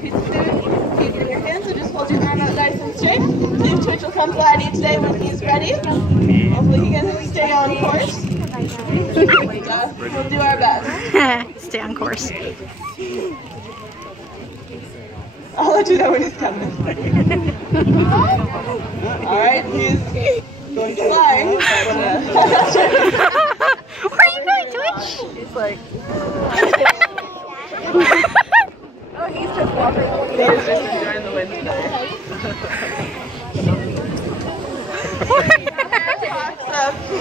piece of food, keep in your hand, so just hold your arm out nice and straight. See if Twitch will come fly each day when he's ready. Hopefully he can stay on course. We'll do our best. Stay on course. I'll let you know when he's coming. Alright, he's going flying. Where are you going, Twitch? He's like... Oh, he's just walking. He's just enjoying the wind today.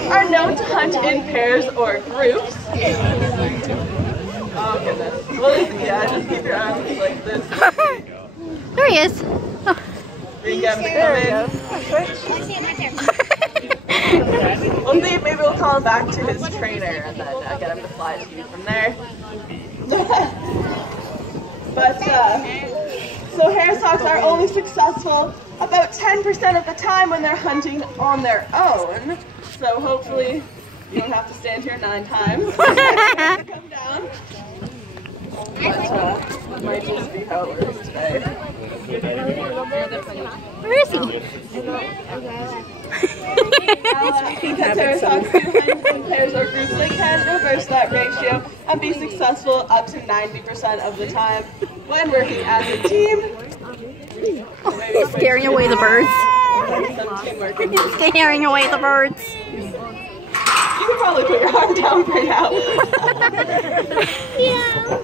Are known to hunt in pairs or groups. Oh goodness. Well, yeah, just keep your arms like this. There he is. Oh. We can get him to come in. We'll see if maybe we'll call him back to his trainer and then get him to fly to you from there. But, so hare socks are only successful about 10% of the time when they're hunting on their own. So hopefully you don't have to stand here 9 times. Come down. But it might just be how it works today. Where is he? Because hare socks do hunt in pairs or groups, they can reverse that ratio and be successful up to 90% of the time when working as a team. He's scaring away the birds. He's scaring away the birds. You can probably put your arm down for now. Yeah.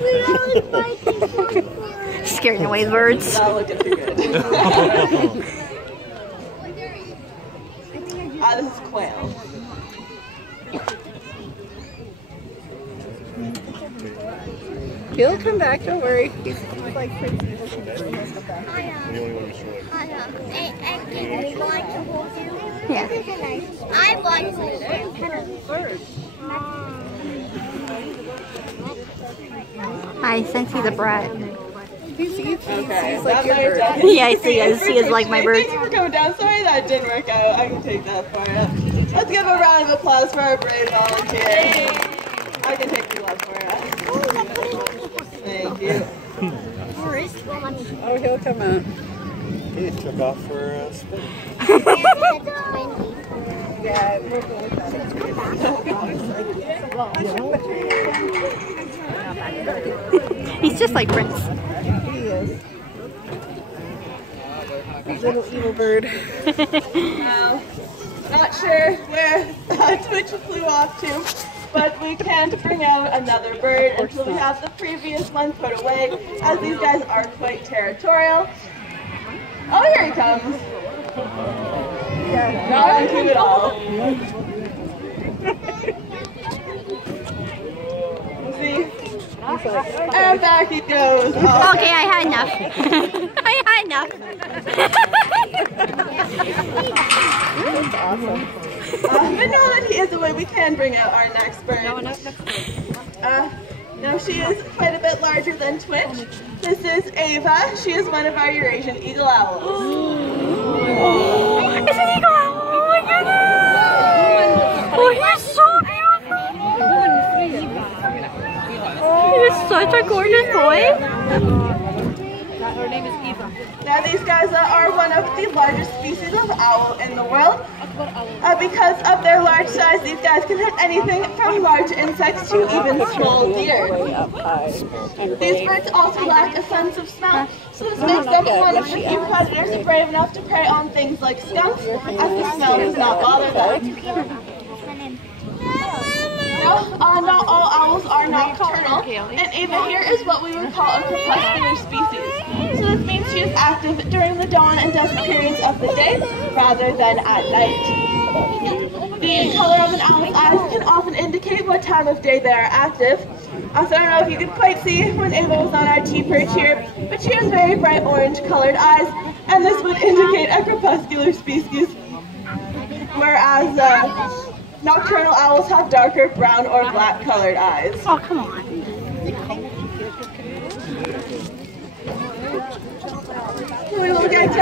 We always fight these Scaring away the birds. Not looking too good. This is quail. He'll come back, don't worry. He's like crazy. Yeah. I want to. I sense he's a brat. Okay, like your bird. Yes, he is. He is like my bird. Thank you for coming down. Sorry that didn't work out. I can take that for you. Let's give a round of applause for our brave volunteers. I can take the love for you. Thank you. Oh, he'll come out. He took off for a spin. Yeah, we'll go with that. He's just like Prince. He is. Little evil bird. Now, not sure where Twitch flew off to, but we can't bring out another bird until we have the previous one put away, as these guys are quite territorial. Oh, here he comes. Yeah. Not on cue at all. See? And back he goes. Oh. Okay, I had enough. I had enough. That's awesome. But now that he is away, we can bring out our next bird. Now she is quite a bit larger than Twitch. This is Ava. She is one of our Eurasian eagle owls. Oh, it's an eagle owl. Oh my goodness. Oh, he's so beautiful. He is such a gorgeous boy. Her name is Eva. Now these guys are one of the largest species of owl in the world. Because of their large size, these guys can hit anything from large insects to even small deer. These birds also lack a sense of smell, so this makes them one of the few predators brave enough to prey on things like skunks, as the smell does not bother them. Not all owls are nocturnal, and Ava here is what we would call a crepuscular species. So this means she is active during the dawn and dusk periods of the day, rather than at night. The color of an owl's eyes can often indicate what time of day they are active. Also, I don't know if you could quite see when Ava was on our T-perch here, but she has very bright orange colored eyes, and this would indicate a crepuscular species, whereas nocturnal owls have darker brown or black colored eyes. Oh, come on. We will get to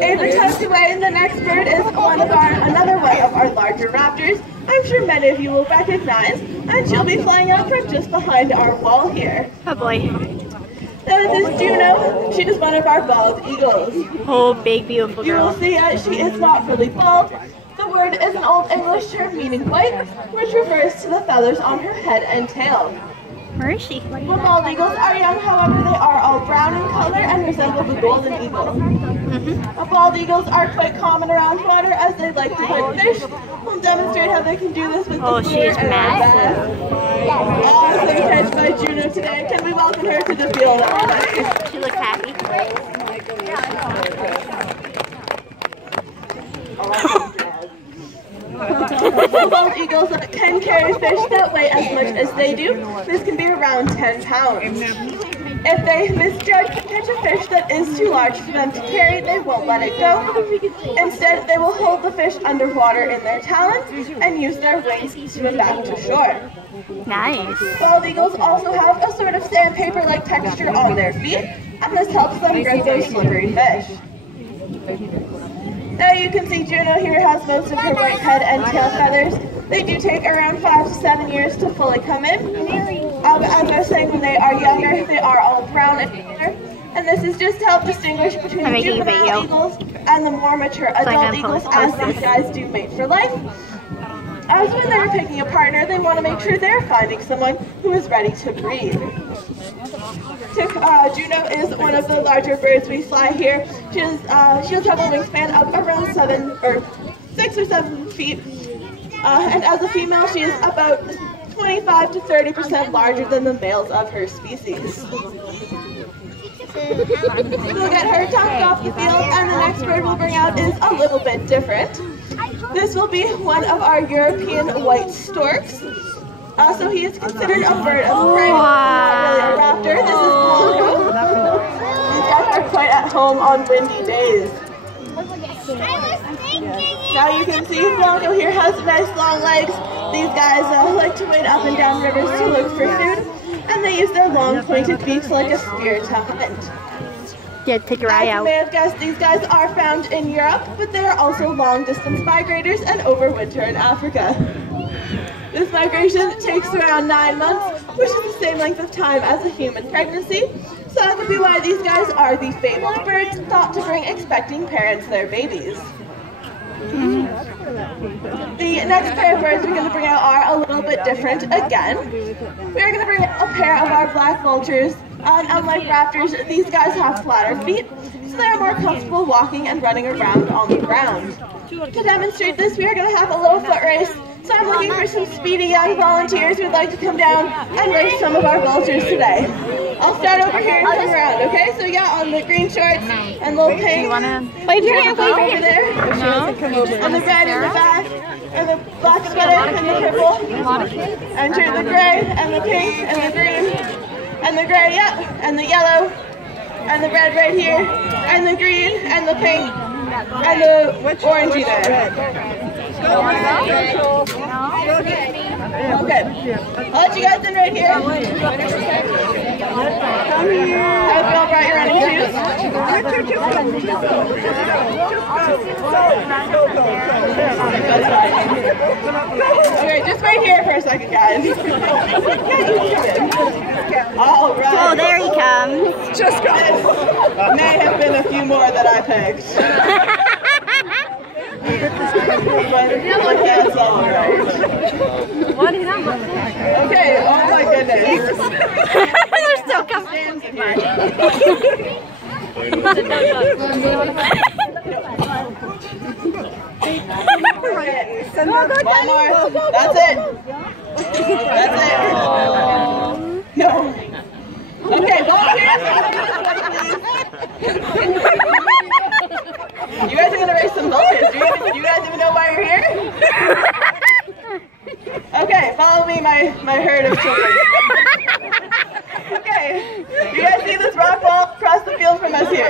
Ava tucked away, and the next bird is another one of our larger raptors. I'm sure many of you will recognize, and she'll be flying out from just behind our wall here. Oh boy. Now this is Juno. She is one of our bald eagles. Oh, big, beautiful You will girl. see she is not really bald. The word is an Old English term meaning white, which refers to the feathers on her head and tail. Where is she? When bald eagles are young, however, they are all brown in color and resemble the golden eagle. Bald eagles are quite common around water as they like to hunt fish. We'll demonstrate how they can do this with Oh, the she is fluke and massive. awesome catch by Juno today. Can we welcome her to the field, everybody? She looks happy. Bald eagles can carry fish that weigh as much as they do. This can be around 10 pounds. If they misjudge to catch a fish that is too large for them to carry, they won't let it go. Instead, they will hold the fish underwater in their talons and use their wings to swim back to shore. Nice. Bald eagles also have a sort of sandpaper-like texture on their feet, and this helps them grip those slippery fish. Now you can see Juno here has most of her white head and tail feathers. They do take around 5 to 7 years to fully come in. As I was saying, when they are younger, they are all brown in color. And this is just to help distinguish between the juvenile eagles and the more mature adult eagles, as these guys do mate for life. As when they're picking a partner, they want to make sure they're finding someone who is ready to breed. Juno is one of the larger birds we fly here. She does have a wingspan of around 6 or 7 feet. And as a female, she is about 25 to 30% larger than the males of her species. We'll get her tucked off the field, and the next bird we'll bring out is a little bit different. This will be one of our European white storks. So he is considered a bird of prey, not really a raptor. This is Blanco. These guys are quite at home on windy days. Now you can see Blanco here has nice long legs. These guys like to wade up and down rivers to look for food, and they use their long pointed beaks like a spear to hunt. Yeah, take your eye As you out. may have guessed, these guys are found in Europe, but they are also long-distance migrators and overwinter in Africa. This migration takes around 9 months, which is the same length of time as a human pregnancy. So that could be why these guys are the fabled birds thought to bring expecting parents their babies. The next pair of birds we're going to bring out are a little bit different again. We're going to bring out a pair of our black vultures. Unlike raptors, these guys have flatter feet, so they're more comfortable walking and running around on the ground. To demonstrate this, we are going to have a little foot race. So I'm looking for some speedy young volunteers who would like to come down and race some of our vultures today. I'll start over here and come around, okay? So yeah, on the green shorts and little pink. Wave your hand, wave your Over hand. there. And the red in the back. And the black sweater and the purple. Enter the gray and the pink and the green. And the gray, yep. And the yellow. And the red right here. And the green and the pink. And the orangey there. Okay. I'll let you guys in right here. Come here. Have you all brought your running shoes? Okay, just wait here for a second, guys. All right. Oh, there he comes. Just guys. May have been a few more that I picked. But that's all right. Okay, oh my goodness. They're so comfortable. One more. That's it. That's it. No. Okay, volunteers. You guys are gonna raise some vultures. Do you guys even know why you're here? Okay, follow me, my herd of children. Okay, you guys see this rock wall across the field from us here?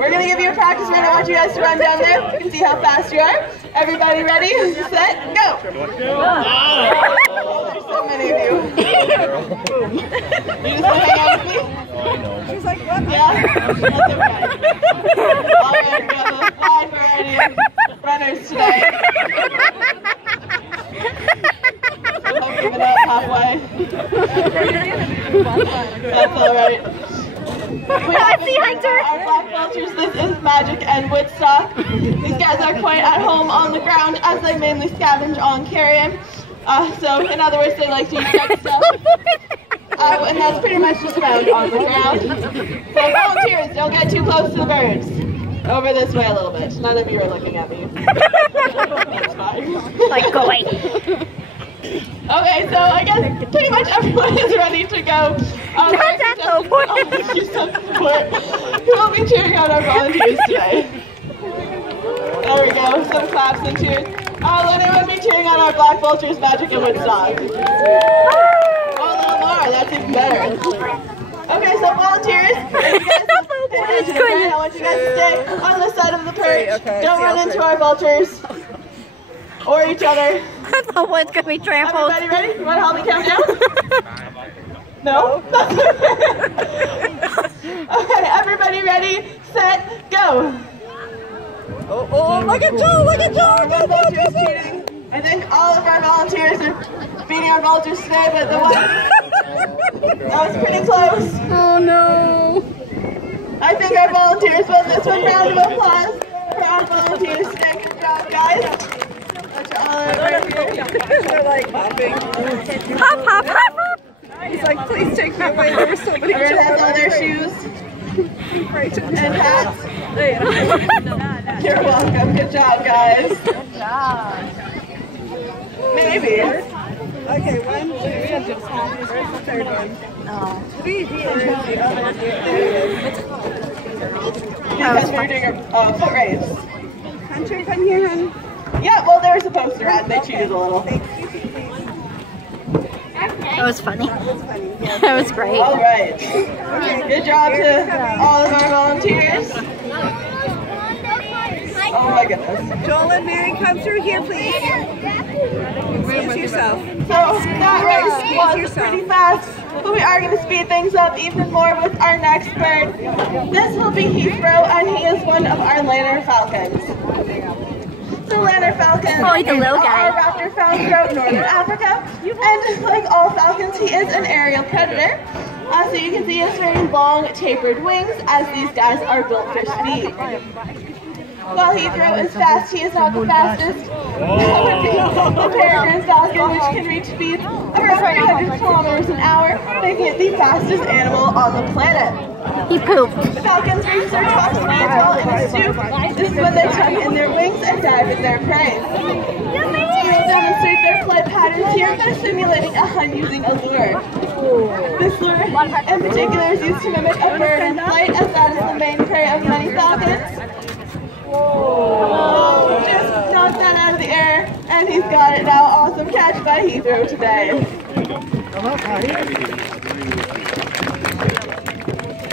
We're gonna give you a practice run. I want you guys to run down there. You can see how fast you are. Everybody ready? Set, go! Oh, there's so many of you. You just wanna hang out with me? She's like, what? Yeah? That's okay. All right, we have a wide variety of runners today. So hope you give it up halfway. That's all right. See, Hunter. Our black vultures, this is Magic and Woodstock. These guys are quite at home on the ground as they mainly scavenge on carrion. So in other words, they like to eat dead stuff. And that's pretty much just found on the ground. So volunteers, don't get too close to the birds. Over this way a little bit. None of you are looking at me. That's fine. Like, go away. Okay, so I guess pretty much everyone is ready to go. Not that though, boy. Who will be cheering on our volunteers today? There we go, some claps and cheers. Will anyone be cheering on our Black Vultures, Magic and Woodstock? Oh, a little more, that's even better. Okay, so volunteers, I want you guys to stay on the side of the perch. Don't run into our vultures or each other. The wood's gonna be trampled. Everybody ready? You want to help me count down? No? Okay, everybody ready, set, go. Oh, look at Joe, look at Joe. I think all of our volunteers are beating our vultures today, but the one that was pretty close. Oh no. I think our volunteers won this one. Round of applause for our volunteers today. Good job, guys. They're like hopping. Hop, hop, hop, hop. He's like, please take me away. There were so many Everyone has all their shoes right to the and hats. You're welcome. Good job, guys. Good job. Maybe. Okay, 1, 2, where's the third one? Oh. Where is the other one? There it is. Because we're doing a foot race. Hunter, come here, hun. Yeah, well, they were supposed to run. They cheated a little. That was funny. That was great. All right. Good job to all of our volunteers. Oh my goodness. Joel and Mary, come through here, please. Excuse yourself. So that race was pretty fast, but we are going to speed things up even more with our next bird. This will be Heathrow, and he is one of our Lanner falcons. So Lanner falcons he's a little guy. are a raptor found throughout northern Africa, and like all falcons, he is an aerial predator. So you can see he has very long, tapered wings, as these guys are built for speed. While Heathrow is fast, he is not the fastest. The peregrine falcon, which can reach speeds of around 300 kilometers an hour, making it the fastest animal on the planet. He pooped. Falcons reach their top speeds while in a stoop. This is when they tuck in their wings and dive at their prey. We will demonstrate their flight patterns here by simulating a hunt using a lure. This lure in particular is used to mimic a bird in flight, as that is the main prey of many falcons. Whoa. Just knocked that out of the air, and he's got it now. Awesome catch by Heathrow today.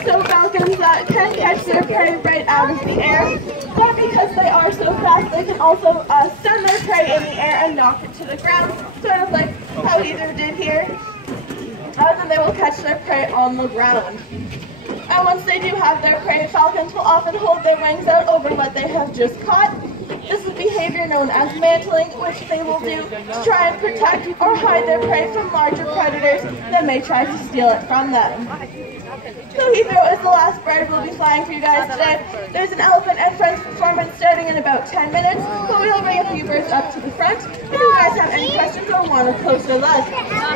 So falcons can catch their prey right out of the air, but because they are so fast, they can also stun their prey in the air and knock it to the ground, sort of like how Heathrow did here. Then they will catch their prey on the ground. And once they do have their prey, falcons will often hold their wings out over what they have just caught. This is behavior known as mantling, which they will do to try and protect or hide their prey from larger predators that may try to steal it from them. So Heathrow is the last bird we'll be flying for you guys today. There's an elephant and friends performance starting in about 10 minutes, but we'll bring a few birds up to the front if you guys have any questions or want a closer look.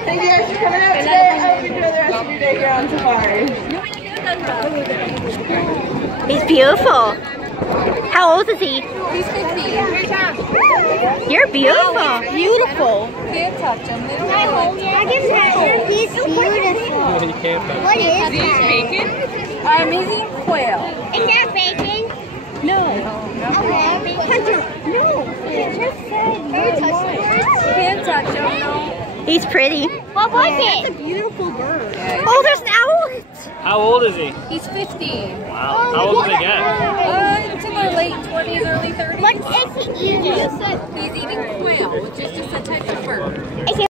Thank you guys for coming out today. I hope you enjoy the rest of your day here on safari. He's beautiful. How old is he? He's 15. You're beautiful. Beautiful. Can't touch him. I can pet him. He's beautiful. You can't touch What is Is he that? bacon? I'm eating quail. Is that bacon? No. Okay. Hunter, no. It just said no. Can't touch him, no. He's pretty. What was it? That's a beautiful bird. Oh, there's an owl. How old is he? He's 15. Wow. How old is he again? It's in the late 20s, early 30s. What is he eating? He's eating quail, which is just a type of bird.